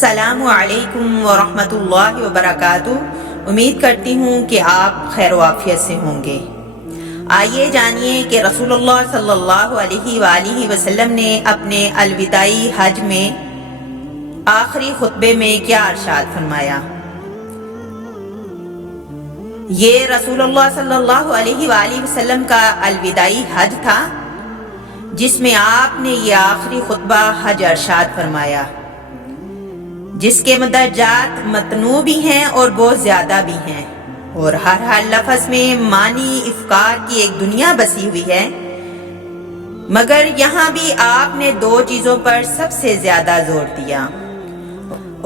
السلام علیکم ورحمۃ اللہ وبرکاتہ۔ امید کرتی ہوں کہ آپ خیر و عافیت سے ہوں گے۔ آئیے جانیے کہ رسول اللہ صلی اللہ علیہ وآلہ وسلم نے اپنے الوداعی حج میں آخری خطبے میں کیا ارشاد فرمایا۔ یہ رسول اللہ صلی اللہ علیہ وآلہ وسلم کا الوداعی حج تھا، جس میں آپ نے یہ آخری خطبہ حج ارشاد فرمایا، جس کے مدرجات متنوع بھی ہیں اور بہت زیادہ بھی ہیں، اور ہر لفظ میں معنی افکار کی ایک دنیا بسی ہوئی ہے، مگر یہاں بھی آپ نے دو چیزوں پر سب سے زیادہ زور دیا،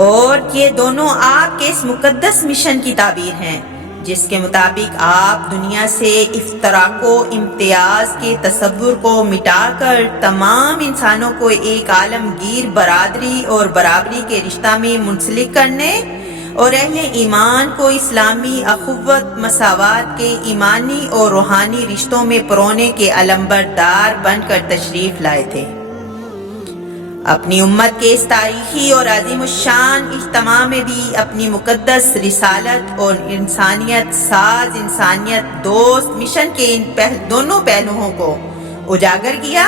اور یہ دونوں آپ کے اس مقدس مشن کی تعبیر ہیں، جس کے مطابق آپ دنیا سے افتراق و امتیاز کے تصور کو مٹا کر تمام انسانوں کو ایک عالمگیر برادری اور برابری کے رشتہ میں منسلک کرنے اور اہل ایمان کو اسلامی اخوت مساوات کے ایمانی اور روحانی رشتوں میں پرونے کے علمبردار بن کر تشریف لائے تھے۔ اپنی امت کے اس تاریخی اور عظیم الشان اجتماع میں بھی اپنی مقدس رسالت اور انسانیت ساز انسانیت دوست مشن کے ان دونوں پہلوؤں کو اجاگر کیا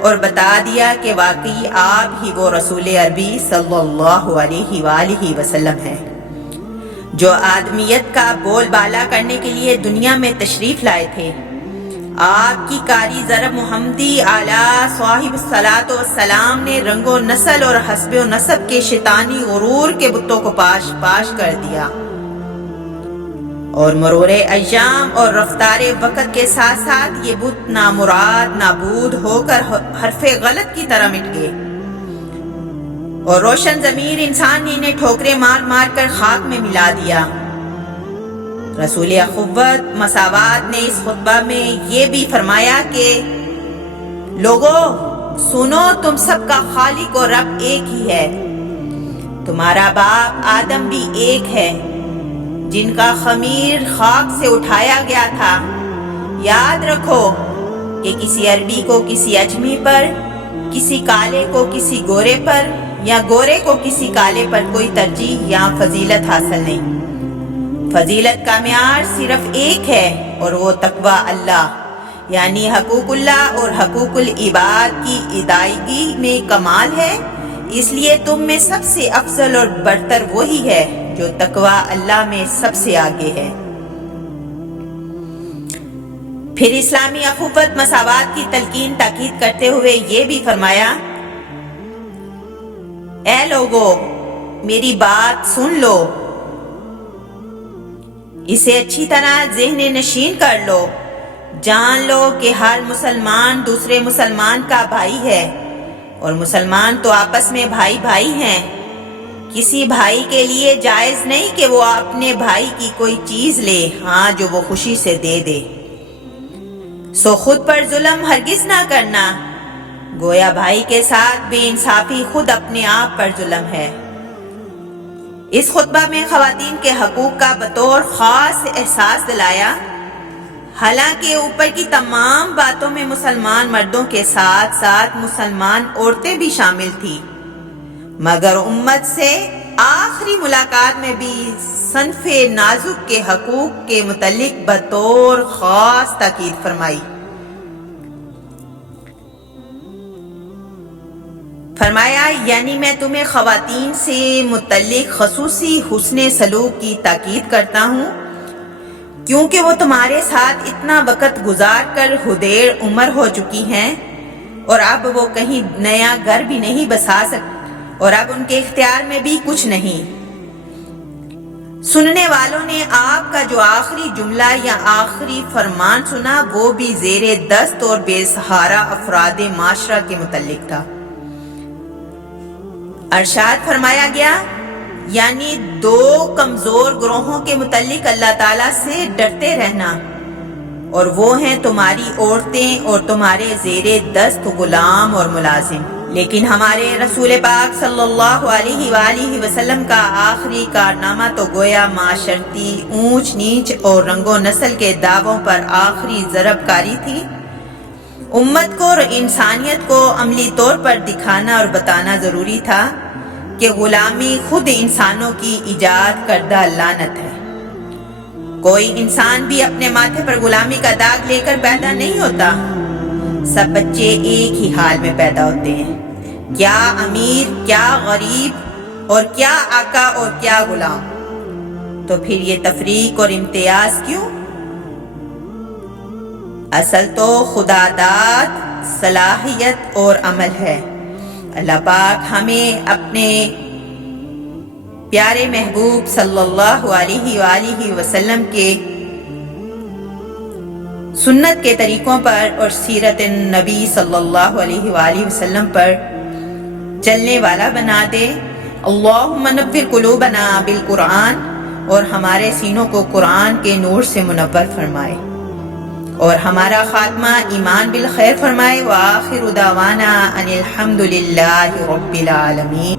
اور بتا دیا کہ واقعی آپ ہی وہ رسول عربی صلی اللہ علیہ وآلہ وسلم ہیں، جو آدمیت کا بول بالا کرنے کے لیے دنیا میں تشریف لائے تھے۔ آپ کی کاری ضرب محمدی اعلیٰ صاحب الصلاۃ والسلام نے رنگ و نسل اور حسب و نسب کے شیطانی غرور کے بتوں کو پاش پاش کر دیا، اور مرور ایام اور رفتار وقت کے ساتھ ساتھ یہ بت نامراد نابود ہو کر حرف غلط کی طرح مٹ گئے، اور روشن ضمیر انسان نے انہیں ٹھوکریں مار مار کر خاک میں ملا دیا۔ رسول اخوت مساوات نے اس خطبہ میں یہ بھی فرمایا کہ لوگوں سنو، تم سب کا خالق اور رب ایک ہی ہے، تمہارا باپ آدم بھی ایک ہے، جن کا خمیر خاک سے اٹھایا گیا تھا۔ یاد رکھو کہ کسی عربی کو کسی اجمی پر، کسی کالے کو کسی گورے پر، یا گورے کو کسی کالے پر کوئی ترجیح یا فضیلت حاصل نہیں۔ فضیلت کا معیار صرف ایک ہے، اور وہ تقوی اللہ یعنی حقوق اللہ اور حقوق العباد کی ادائیگی میں کمال ہے۔ اس لیے تم میں سب سے افضل اور برتر وہی ہے جو تقوی اللہ میں سب سے آگے ہے۔ پھر اسلامی اخوت مساوات کی تلقین تاکید کرتے ہوئے یہ بھی فرمایا، اے لوگو میری بات سن لو، اسے اچھی طرح ذہن نشین کر لو، جان لو کہ ہر مسلمان دوسرے مسلمان کا بھائی ہے، اور مسلمان تو آپس میں بھائی بھائی ہیں۔ کسی بھائی کے لیے جائز نہیں کہ وہ اپنے بھائی کی کوئی چیز لے، ہاں جو وہ خوشی سے دے دے۔ سو خود پر ظلم ہرگز نہ کرنا، گویا بھائی کے ساتھ بے انصافی خود اپنے آپ پر ظلم ہے۔ اس خطبہ میں خواتین کے حقوق کا بطور خاص احساس دلایا، حالانکہ اوپر کی تمام باتوں میں مسلمان مردوں کے ساتھ ساتھ مسلمان عورتیں بھی شامل تھیں، مگر امت سے آخری ملاقات میں بھی صنف نازک کے حقوق کے متعلق بطور خاص تاکید فرمائی۔ فرمایا یعنی میں تمہیں خواتین سے متعلق خصوصی حسن سلوک کی تاکید کرتا ہوں، کیونکہ وہ تمہارے ساتھ اتنا وقت گزار کر حدیر عمر ہو چکی ہیں، اور اب وہ کہیں نیا گھر بھی نہیں بسا سکتی، اور اب ان کے اختیار میں بھی کچھ نہیں۔ سننے والوں نے آپ کا جو آخری جملہ یا آخری فرمان سنا وہ بھی زیر دست اور بے سہارا افراد معاشرہ کے متعلق تھا۔ ارشاد فرمایا گیا یعنی دو کمزور گروہوں کے متعلق اللہ تعالیٰ سے ڈرتے رہنا، اور وہ ہیں تمہاری عورتیں اور تمہارے زیر دست غلام اور ملازم۔ لیکن ہمارے رسول پاک صلی اللہ علیہ وآلہ وسلم کا آخری کارنامہ تو گویا معاشرتی اونچ نیچ اور رنگ و نسل کے دعووں پر آخری ضرب کاری تھی۔ امت کو اور انسانیت کو عملی طور پر دکھانا اور بتانا ضروری تھا کہ غلامی خود انسانوں کی ایجاد کردہ لعنت ہے۔ کوئی انسان بھی اپنے ماتھے پر غلامی کا داغ لے کر پیدا نہیں ہوتا۔ سب بچے ایک ہی حال میں پیدا ہوتے ہیں، کیا امیر، کیا غریب، اور کیا آقا اور کیا غلام۔ تو پھر یہ تفریق اور امتیاز کیوں؟ اصل تو خدا داد صلاحیت اور عمل ہے۔ اللہ پاک ہمیں اپنے پیارے محبوب صلی اللہ علیہ وآلہ وسلم کے سنت کے طریقوں پر اور سیرت نبی صلی اللہ علیہ وآلہ وسلم پر چلنے والا بنا دے۔ اللہم نور قلوبنا بالقرآن، اور ہمارے سینوں کو قرآن کے نور سے منور فرمائے، اور ہمارا خاتمہ ایمان بالخیر فرمائے۔ وآخر دعوانا ان الحمد للہ رب العالمین۔